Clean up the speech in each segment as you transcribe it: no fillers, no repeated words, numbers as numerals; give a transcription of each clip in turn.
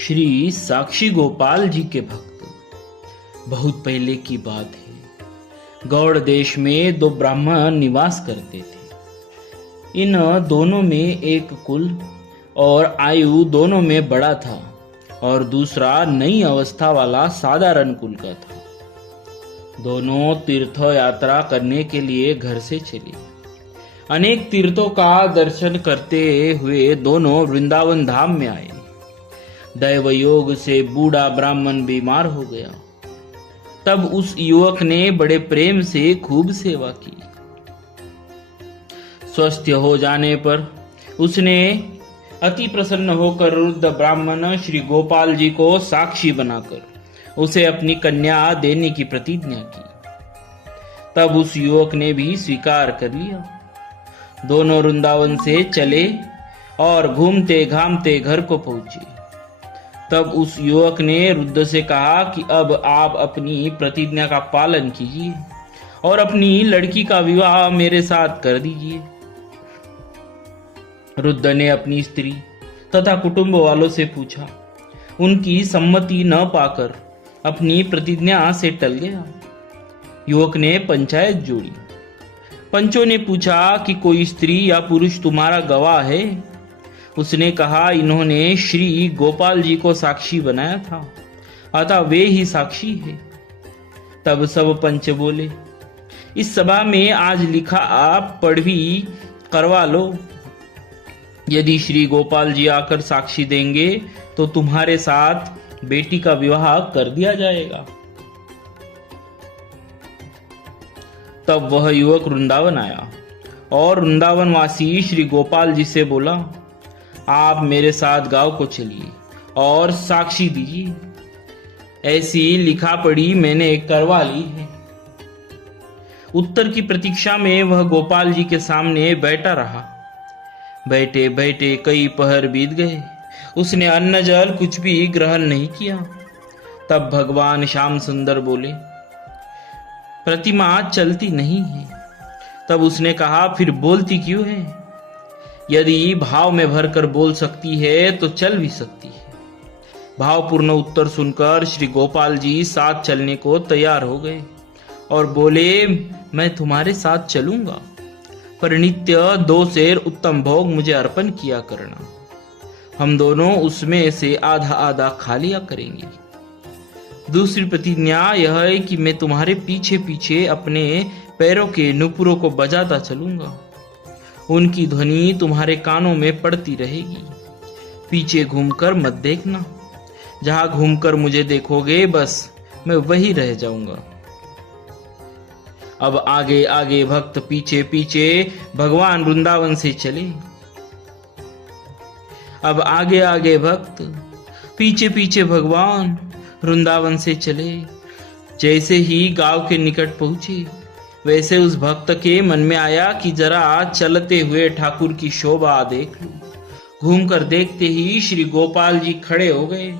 श्री साक्षी गोपाल जी के भक्त। बहुत पहले की बात है। गौड़ देश में दो ब्राह्मण निवास करते थे। इन दोनों में एक कुल और आयु दोनों में बड़ा था और दूसरा नई अवस्था वाला साधारण कुल का था। दोनों तीर्थ यात्रा करने के लिए घर से चले। अनेक तीर्थों का दर्शन करते हुए दोनों वृंदावन धाम में आए। दैव योग से बूढ़ा ब्राह्मण बीमार हो गया। तब उस युवक ने बड़े प्रेम से खूब सेवा की। स्वस्थ हो जाने पर उसने अति प्रसन्न होकर वृद्ध ब्राह्मण श्री गोपाल जी को साक्षी बनाकर उसे अपनी कन्या देने की प्रतिज्ञा की। तब उस युवक ने भी स्वीकार कर लिया। दोनों वृंदावन से चले और घूमते घामते घर को पहुंचे। तब उस युवक ने वृद्ध से कहा कि अब आप अपनी प्रतिज्ञा का पालन कीजिए और अपनी लड़की का विवाह मेरे साथ कर दीजिए। वृद्ध ने अपनी स्त्री तथा कुटुंब वालों से पूछा। उनकी सम्मति न पाकर अपनी प्रतिज्ञा से टल गया। युवक ने पंचायत जोड़ी। पंचों ने पूछा कि कोई स्त्री या पुरुष तुम्हारा गवाह है? उसने कहा, इन्होंने श्री गोपाल जी को साक्षी बनाया था, अतः वे ही साक्षी है। तब सब पंच बोले, इस सभा में आज लिखा आप पढ़वी करवा लो। यदि श्री गोपाल जी आकर साक्षी देंगे तो तुम्हारे साथ बेटी का विवाह कर दिया जाएगा। तब वह युवक वृंदावन आया और वृंदावन वासी श्री गोपाल जी से बोला, आप मेरे साथ गांव को चलिए और साक्षी दीजिए। ऐसी लिखा पढ़ी मैंने करवा ली है। उत्तर की प्रतीक्षा में वह गोपाल जी के सामने बैठा रहा। बैठे बैठे कई पहर बीत गए। उसने अन्न जल कुछ भी ग्रहण नहीं किया। तब भगवान श्याम सुंदर बोले, प्रतिमा चलती नहीं है। तब उसने कहा, फिर बोलती क्यों है? यदि भाव में भरकर बोल सकती है तो चल भी सकती है। भावपूर्ण उत्तर सुनकर श्री गोपाल जी साथ चलने को तैयार हो गए और बोले, मैं तुम्हारे साथ चलूंगा, पर नित्य 2 सेर उत्तम भोग मुझे अर्पण किया करना। हम दोनों उसमें से आधा आधा खा लिया करेंगे। दूसरी प्रतिज्ञा यह है कि मैं तुम्हारे पीछे पीछे अपने पैरों के नुपुरों को बजाता चलूंगा। उनकी ध्वनि तुम्हारे कानों में पड़ती रहेगी। पीछे घूमकर मत देखना। जहां घूमकर मुझे देखोगे बस मैं वही रह जाऊंगा। अब आगे आगे भक्त पीछे पीछे भगवान वृंदावन से चले। अब आगे आगे भक्त पीछे पीछे भगवान वृंदावन से चले। जैसे ही गांव के निकट पहुंचे वैसे उस भक्त के मन में आया कि जरा चलते हुए ठाकुर की शोभा देख लूं। घूमकर देखते ही श्री गोपाल जी खड़े हो गए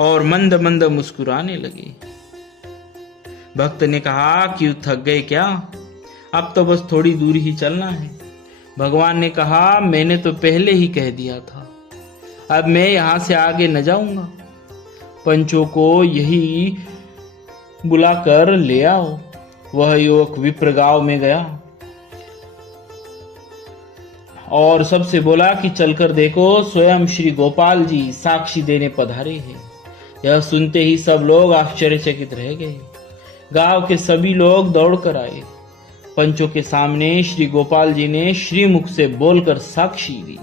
और मंद मंद मुस्कुराने लगे। भक्त ने कहा कि थक गए क्या? अब तो बस थोड़ी दूर ही चलना है। भगवान ने कहा, मैंने तो पहले ही कह दिया था, अब मैं यहां से आगे न जाऊंगा। पंचों को यही बुलाकर ले आओ। वह युवक विप्र गांव में गया और सबसे बोला कि चलकर देखो, स्वयं श्री गोपाल जी साक्षी देने पधारे हैं। यह सुनते ही सब लोग आश्चर्यचकित रह गए। गांव के सभी लोग दौड़कर आए। पंचों के सामने श्री गोपाल जी ने श्रीमुख से बोलकर साक्षी दी।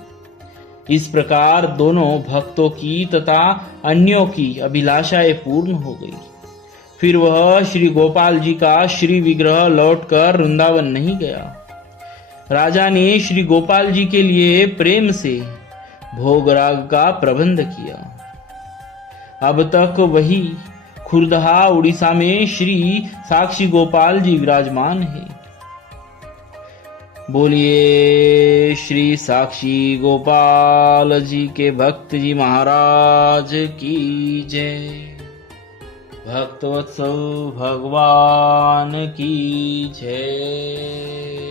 इस प्रकार दोनों भक्तों की तथा अन्यों की अभिलाषाएं पूर्ण हो गई। फिर वह श्री गोपाल जी का श्री विग्रह लौटकर वृंदावन नहीं गया। राजा ने श्री गोपाल जी के लिए प्रेम से भोगराग का प्रबंध किया। अब तक वही खुरदहा उड़ीसा में श्री साक्षी गोपाल जी विराजमान है। बोलिए श्री साक्षी गोपाल जी के भक्त जी महाराज की जय। भक्तवत्सल भगवान की जय।